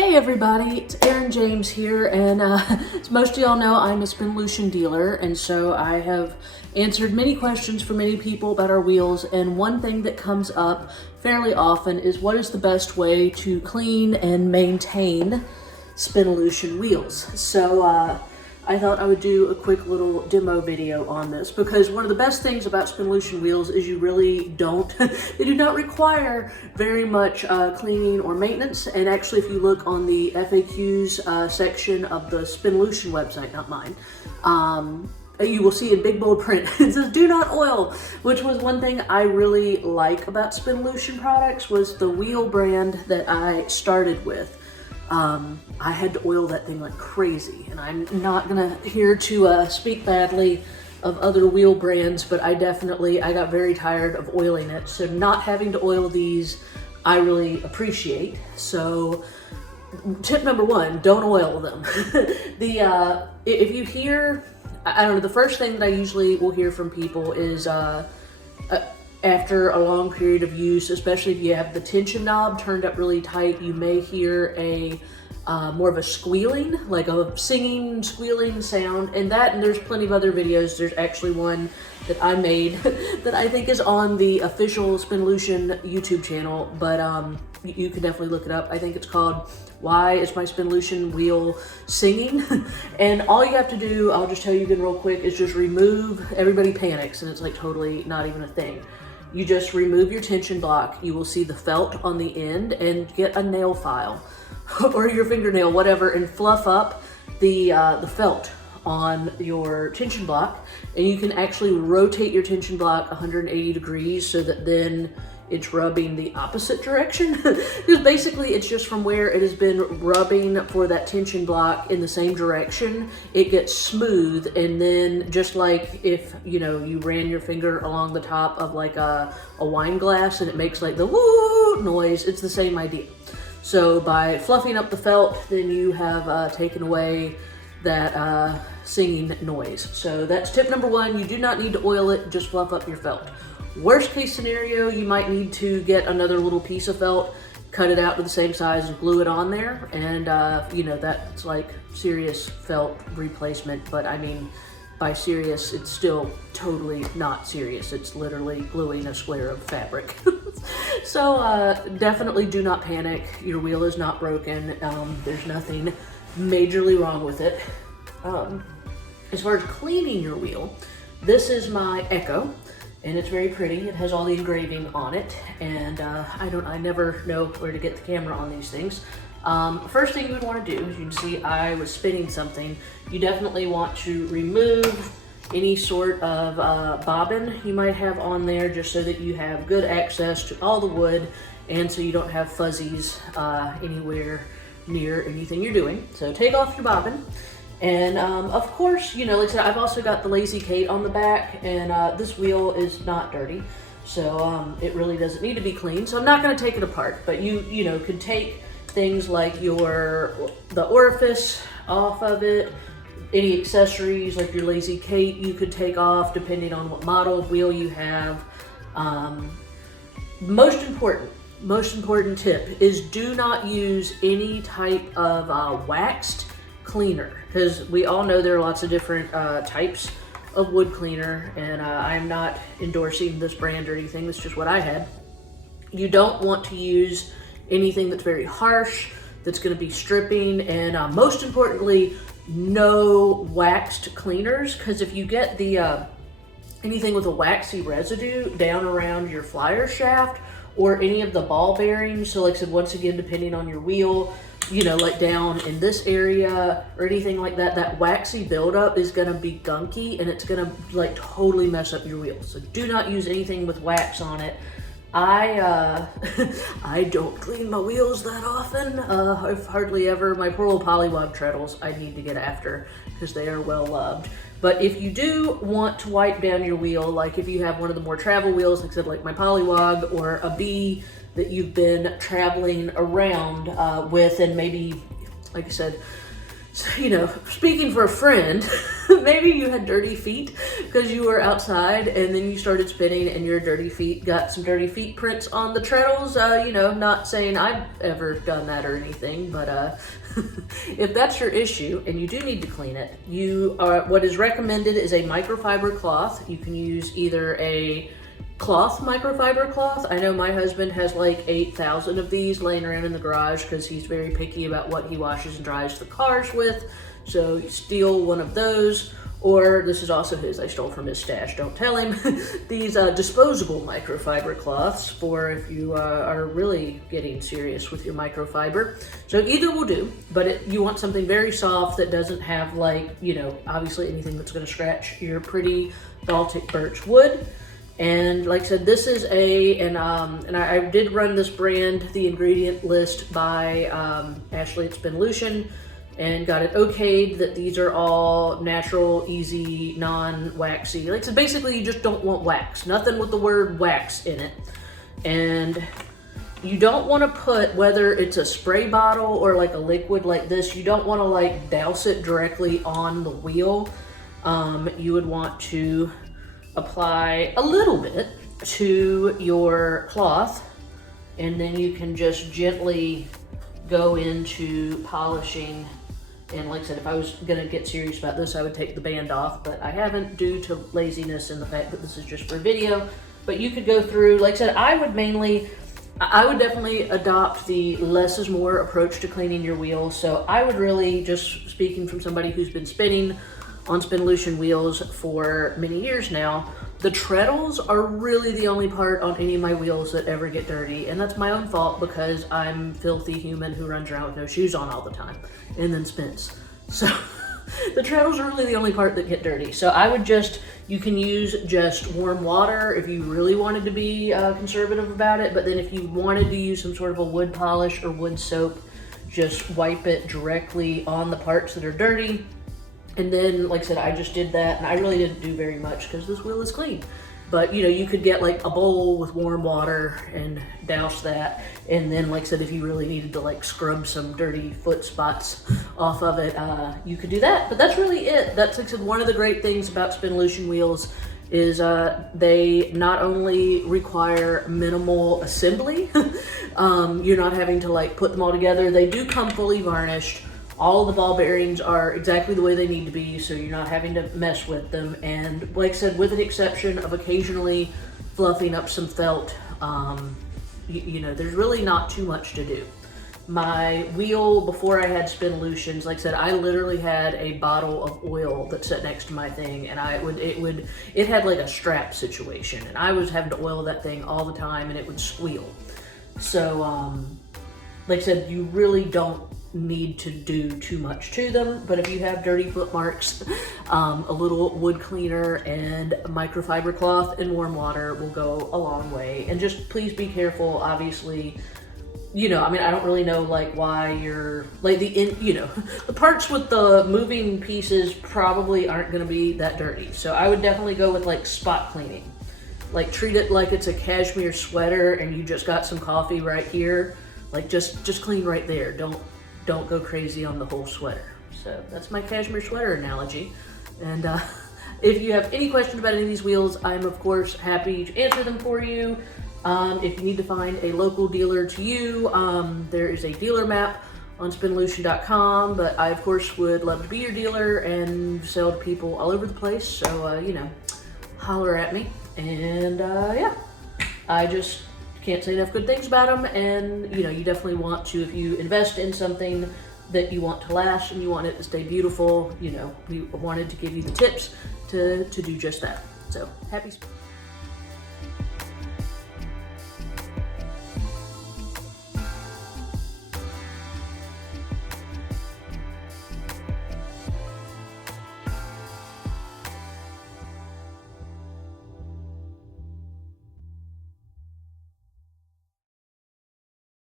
Hey everybody, it's Erin James here, and as most of y'all know, I'm a Spinolution dealer, and so I have answered many questions for many people about our wheels, and one thing that comes up fairly often is what is the best way to clean and maintain Spinolution wheels. So I thought I would do a quick little demo video on this, because one of the best things about Spinolution wheels is you really don't, they do not require very much cleaning or maintenance. And actually, if you look on the FAQs section of the Spinolution website, not mine, you will see in big bold print, it says do not oil, which was one thing I really like about Spinolution products, was the wheel brand that I started with. I had to oil that thing like crazy, and I'm not gonna here to speak badly of other wheel brands, but I got very tired of oiling it. So not having to oil these, I really appreciate. So tip number one, don't oil them. If you hear, I don't know, the first thing that I usually will hear from people is after a long period of use, especially if you have the tension knob turned up really tight, you may hear a more of a squealing, like a singing, squealing sound. And there's plenty of other videos. There's actually one that I made that I think is on the official Spinolution YouTube channel, but you can definitely look it up. I think it's called "Why Is My Spinolution Wheel Singing?" And all you have to do, I'll just tell you again real quick, is just remove, everybody panics and it's like totally not even a thing. You just remove your tension block. You will see the felt on the end, and get a nail file or your fingernail, whatever, and fluff up the felt on your tension block. And you can actually rotate your tension block 180 degrees so that then it's rubbing the opposite direction. Because basically it's just from where it has been rubbing for that tension block in the same direction, it gets smooth. And then just like if, you ran your finger along the top of like a wine glass and it makes like the woo noise, it's the same idea. So by fluffing up the felt, then you have taken away that singing noise. So that's tip number one. You do not need to oil it, just fluff up your felt. Worst case scenario, you might need to get another little piece of felt, cut it out to the same size and glue it on there. And that's like serious felt replacement. But I mean, by serious, it's still totally not serious. It's literally gluing a square of fabric. So definitely do not panic. Your wheel is not broken. There's nothing majorly wrong with it. As far as cleaning your wheel, this is my Echo. And it's very pretty. It has all the engraving on it, and I never know where to get the camera on these things. First thing you would want to do, as you can see, I was spinning something. You definitely want to remove any sort of bobbin you might have on there, just so that you have good access to all the wood, and so you don't have fuzzies anywhere near anything you're doing. So take off your bobbin. And of course, like I said, I've also got the Lazy Kate on the back, and this wheel is not dirty, so it really doesn't need to be cleaned. So I'm not going to take it apart, but you could take things like the orifice off of it, any accessories like your Lazy Kate you could take off depending on what model of wheel you have. Most important tip is do not use any type of waxed cleaner, because we all know there are lots of different types of wood cleaner, and I'm not endorsing this brand or anything. It's just what I had. You don't want to use anything that's very harsh, that's going to be stripping, and most importantly, no waxed cleaners, because if you get the anything with a waxy residue down around your flyer shaft or any of the ball bearings, so like I said, once again, depending on your wheel, like down in this area or anything like that, that waxy buildup is gonna be gunky, and it's gonna like totally mess up your wheel. So do not use anything with wax on it. I don't clean my wheels that often. I've hardly ever. My poor old polywog treadles I need to get after, because they are well loved. But if you do want to wipe down your wheel, like if you have one of the more travel wheels, like I said, like my polywog or a B that you've been traveling around with, and maybe, like I said, speaking for a friend, maybe you had dirty feet because you were outside and then you started spinning and your dirty feet got some dirty feet prints on the treadles. You know, not saying I've ever done that or anything, but if that's your issue and you do need to clean it, what is recommended is a microfiber cloth. You can use either a cloth microfiber cloth. I know my husband has like 8,000 of these laying around in the garage because he's very picky about what he washes and dries the cars with. So you steal one of those, or this is also his, I stole from his stash, don't tell him. These disposable microfiber cloths for if you are really getting serious with your microfiber. So either will do, but you want something very soft that doesn't have like, you know, obviously anything that's gonna scratch your pretty Baltic birch wood. And like I said, this is and I did run this brand, the ingredient list by Ashley at Spinolution, and got it okayed that these are all natural, easy, non-waxy. Like, so basically you just don't want wax, nothing with the word wax in it. And you don't want to put, whether it's a spray bottle or like a liquid like this, you don't want to like douse it directly on the wheel. You would want to apply a little bit to your cloth, and then you can just gently go into polishing. And like I said, if I was gonna get serious about this, I would take the band off, but I haven't due to laziness and the fact that this is just for video. But you could go through, like I said, I would definitely adopt the less is more approach to cleaning your wheels. So I would really, just speaking from somebody who's been spinning on Spinolution wheels for many years now, the treadles are really the only part on any of my wheels that ever get dirty, and that's my own fault because I'm a filthy human who runs around with no shoes on all the time and then spins. So the treadles are really the only part that get dirty. So I would you can use just warm water if you really wanted to be conservative about it, but then if you wanted to use some sort of a wood polish or wood soap, just wipe it directly on the parts that are dirty. And then, like I said, I just did that, and I really didn't do very much because this wheel is clean. But, you know, you could get like a bowl with warm water and douse that. And then, like I said, if you really needed to like scrub some dirty foot spots off of it, you could do that. But that's really it. That's, like I said, one of the great things about Spinolution wheels is they not only require minimal assembly, you're not having to like put them all together. They do come fully varnished. All the ball bearings are exactly the way they need to be, so you're not having to mess with them. And like I said, with an exception of occasionally fluffing up some felt, you know, there's really not too much to do. My wheel, before I had Spinolutions, like I said, I literally had a bottle of oil that sat next to my thing, and it had like a strap situation, and I was having to oil that thing all the time, and it would squeal. So, like I said, you really don't need to do too much to them, but if you have dirty foot marks, a little wood cleaner and microfiber cloth and warm water will go a long way. And just please be careful, obviously. You know, I mean, I don't really know like why you're like you know, the parts with the moving pieces probably aren't going to be that dirty. So I would definitely go with like spot cleaning. Like treat it like it's a cashmere sweater and you just got some coffee right here. Like just clean right there. Don't go crazy on the whole sweater. So that's my cashmere sweater analogy. And if you have any questions about any of these wheels, I'm of course happy to answer them for you. If you need to find a local dealer to you, there is a dealer map on Spinolution.com, but I of course would love to be your dealer and sell to people all over the place. So, you know, holler at me. And yeah, I just can't say enough good things about them. And you know, you definitely want to, if you invest in something that you want to last and you want it to stay beautiful, you know, we wanted to give you the tips to do just that. So happy